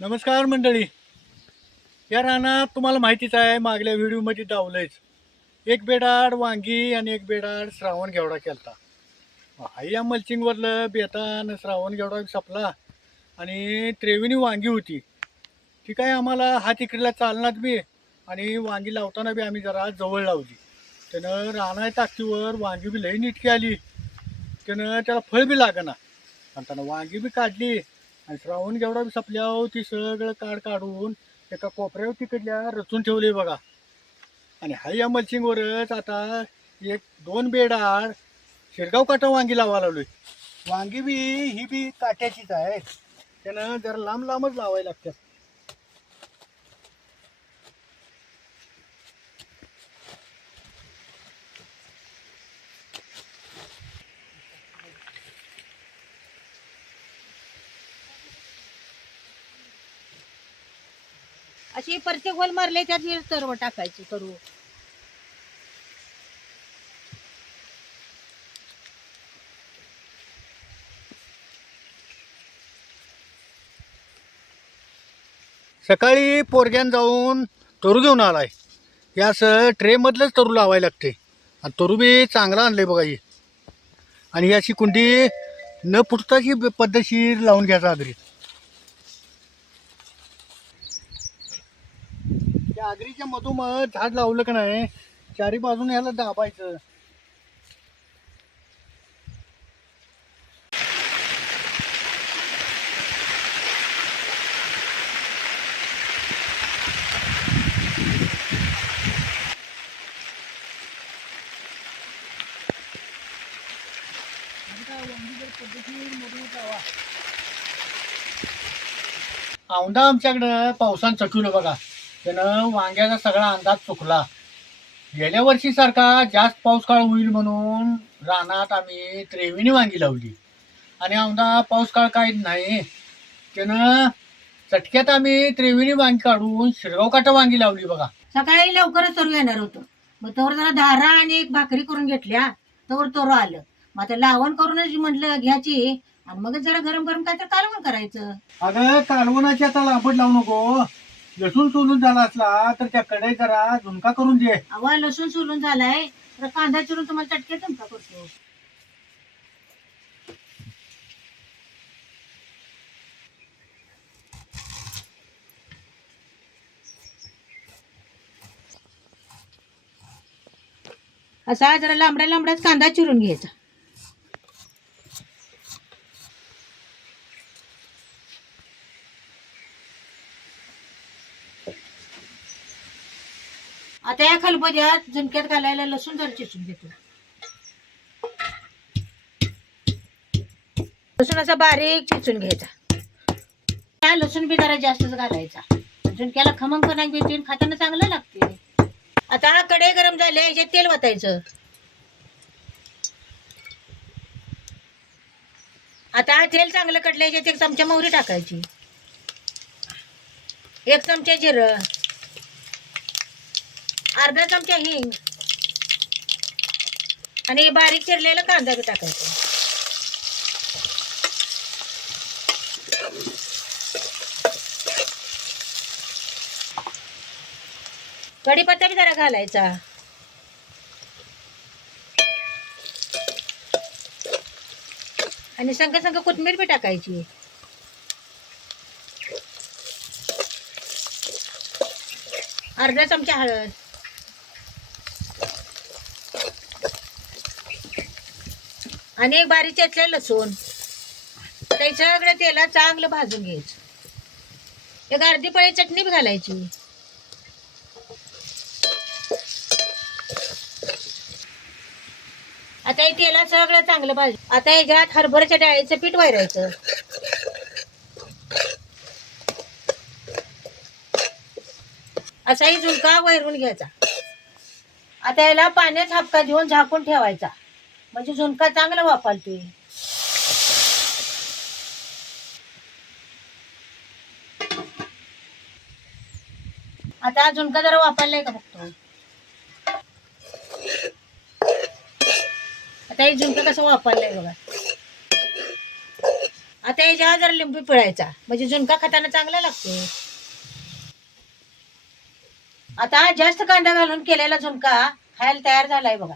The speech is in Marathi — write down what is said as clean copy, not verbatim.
नमस्कार मंडळी. या रानात तुम्हाला माहितीच आहे, मागल्या व्हिडिओमध्ये दावलंयच. एक बेडाड वांगी आणि एक बेडाड श्रावण घेवडा केलता. या मल्चिंगवरलं बेतान श्रावण घेवडा सपला आणि त्रेविनी वांगी होती. ती काय आम्हाला हात इकडला चालणार बी आणि वांगी लावताना बी आम्ही जरा जवळ लावली. त्यानं राणा टाकीवर वांगी बी लई नीटकी आली. त्यानं त्याला फळ बी लागना आणि त्यानं वांगी बी काढली आणि श्रावण घेवडा बी सपल्यावर ती सगळं काढून एका कोपऱ्यावर तिकडल्या रचून ठेवले बघा. आणि हाय या मल्चिंगवरच आता एक दोन बेडार शिरगाव काटा वांगी लावायला लागलोय. वांगी बी ही बी काट्याचीच आहे, त्यानं जरा लांब लांबच लावायला लागतात. अशी प्रत्येक होल मारले त्यात तरव टाकायची करू. सकाळी पोरग्यान जाऊन तरू घेऊन आलाय. हे असं ट्रेमधलंच तरू लावायला लागते आणि तरू बी चांगला आणलंय बघा ही. आणि ही अशी कुंडी न फुटताची पद्धतशीर लावून घ्यायचा आगरी. त्या आगरीच्या मधोमध झाड लावलं का नाही, चारी बाजूने ह्याला दाबायचं. औंधा आमच्याकडं पावसानं चटवलं बघा. त्यानं वांग्याचा सगळा अंदाज चुकला. गेल्या वर्षी सारखा जास्त पाऊस काळ होईल म्हणून रानात आम्ही त्रेविनी वांगी लावली आणि औंधा पाऊस काळ काही नाही. त्यानं चटक्यात आम्ही त्रेविनी वांगी काढून शिरगाव काटा वांगी लावली बघा. सकाळी लवकरच तरू येणार होतं, मग तोवर जरा धारा आणि एक भाकरी करून घेतल्या, तोवर तोर आलं. मग आता लावण करूनच म्हटलं घ्यायची आणि मग जरा गरम गरम काय तर कालवण करायचं. अगं कालवणाची आता लांबट लावू नको. लसूण सोलून झाला असला तर त्या कढई जरा झुणका करून दे. अवा लसूण सोलून झालाय, तर कांदा चिरून तुम्हाला चटके चमका करतो. असा जरा लांबड्या लांबड्याच कांदा चिरून घ्यायचा. आता या खलबत्यात झुणक्यात घालायला लसूण जरा चिचून घेतो. लसूण असा बारीक चिचून घ्यायचा. हा लसूण बी जरा जास्तच घालायचा, झुणक्याला खमंगपणा बी खाताना चांगलं लागते. आता हा कढई गरम झाले, याच्यात तेल वतायचं. आता हा तेल चांगलं कढलं, याच्यात एक चमचा मोहरी टाकायची, एक चमचा जिरं, अर्धा चमचा हिंग आणि बारीक चिरलेला कांदा बी टाकायचा. कढीपत्ता बी जरा घालायचा आणि संग संग कोथिंबीर बी टाकायची. अर्धा चमचा हळद आणि एक बारीक चिरलेलं लसूण. ते सगळं तेलात चांगलं भाजून घ्यायचं. एक अर्धी पळी चटणी बी घालायची. आता हे तेलात सगळं चांगलं भाज. आता याच्यात हरभऱ्याच्या डाळीचं पीठ वैरायचं. असाही झुणका वैरून घ्यायचा. आता याला पाण्यात हापका देऊन झाकून ठेवायचा, म्हणजे झुणका चांगला वाफालते. आता हा झुणका जरा वाफालाय का बघतो. आता हे झुणका कसं वाफालंय बघा. आता याच्यावर जरा लिंबू पिळायचा म्हणजे झुणका खाताना चांगला लागतो. आता जास्त कांदा घालून केलेला झुणका खायला तयार झालाय बघा.